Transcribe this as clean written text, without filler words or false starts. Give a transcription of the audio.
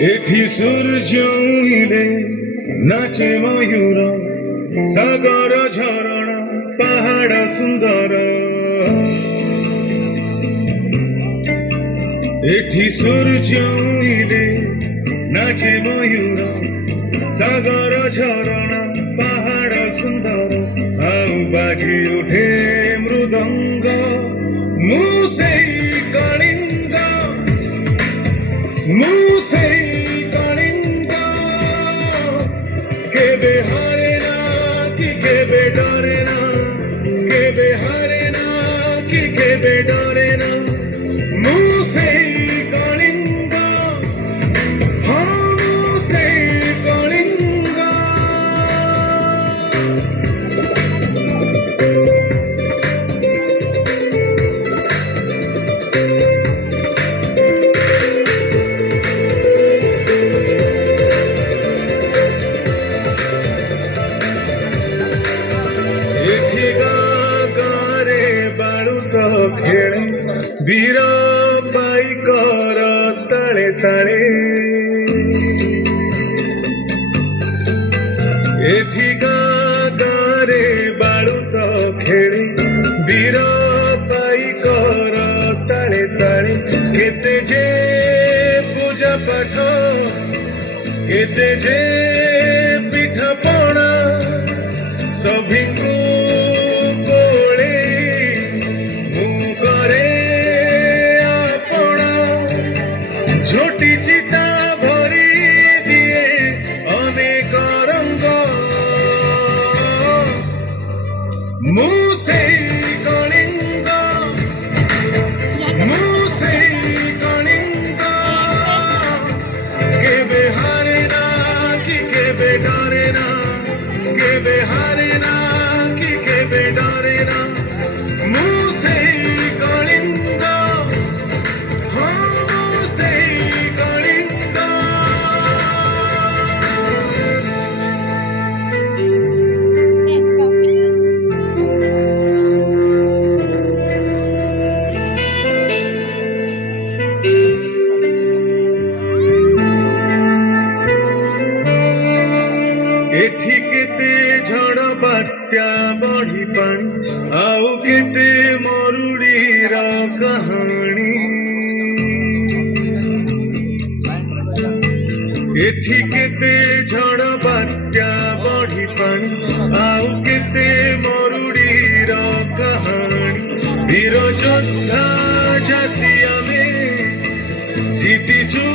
ଏଠି ସୂର୍ଯ୍ୟ ଉଇଁଲେ ନାଚେ ମୟୂର, ସାଗର ଝରଣା ପାହାଡ଼ ସୁନ୍ଦର। ଏଠି ସୂର୍ଯ୍ୟ ଉଇଁଲେ ନାଚେ ମୟୂର, ସାଗର ଝରଣା ପାହାଡ଼ ସୁନ୍ଦର। ଆଉ ବାଜି ଉଠେ ମୃଦଙ୍ଗ, ମୁଁ ସେଇ କଳିଙ୍ଗ, ମୁଁ ସେଇ କଳିଙ୍ଗ। କେବେ ହାରେ ନା କି କେବେ ଡରେ ନା, କେବେ ହାରେ ନା କି କେବେ ଡରେ ନା, ମୁଁ ସେଇ କଳିଙ୍ଗ, ହଁ ମୁଁ ସେଇ କଳିଙ୍ଗ। ଏଠି ଗାଁ ଗାଁରେ ବାଳୁତ ଖେଳେ, ବୀର ପାଇକର ତାଳେ ତାଳେ। ଏଠି ଗାଁ ଗାଁରେ ବାଳୁତ ଖେଳେ, ବୀର ପାଇକର ତାଳେ ତାଳେ। କେତେ ଯେ ପୂଜା ପାଠ, କେତେ ଯେ ପିଠା ପଣା, ସଭିଙ୍କୁ କୋଳେଇ ମୁଁ କରେ ଆପଣା। ଝୋଟି ଚିତା ଭରି ଦିଏ ଅନେକ ରଙ୍ଗ, ମୁଁ ସେଇ କଳିଙ୍ଗ, ମୁଁ ସେଇ କଳିଙ୍ଗ। କେବେ ହାରେ ନା କି କେବେ ଡରେ ନା, କେବେ ହାରେ ନା କି କେବେ ଡରେ ନା, ମୁଁ ସେଇ କଳିଙ୍ଗ, ହଁ ମୁଁ ସେଇ କଳିଙ୍ଗ। ଏଠି କେତେ ଝଡ଼ ବାତ୍ୟା ବଢି ପାଣି, ଆଉ କେତେ ମରୁଡ଼ିର କାହାଣୀ। ଏଠି କେତେ ଝଡ଼ ବାତ୍ୟା ବଢି ପାଣି, ଆଉ କେତେ ମରୁଡ଼ିର କାହାଣୀ। ବୀର ଯୋଦ୍ଧା ଜାତି ଆମେ, ଜିତିଛୁ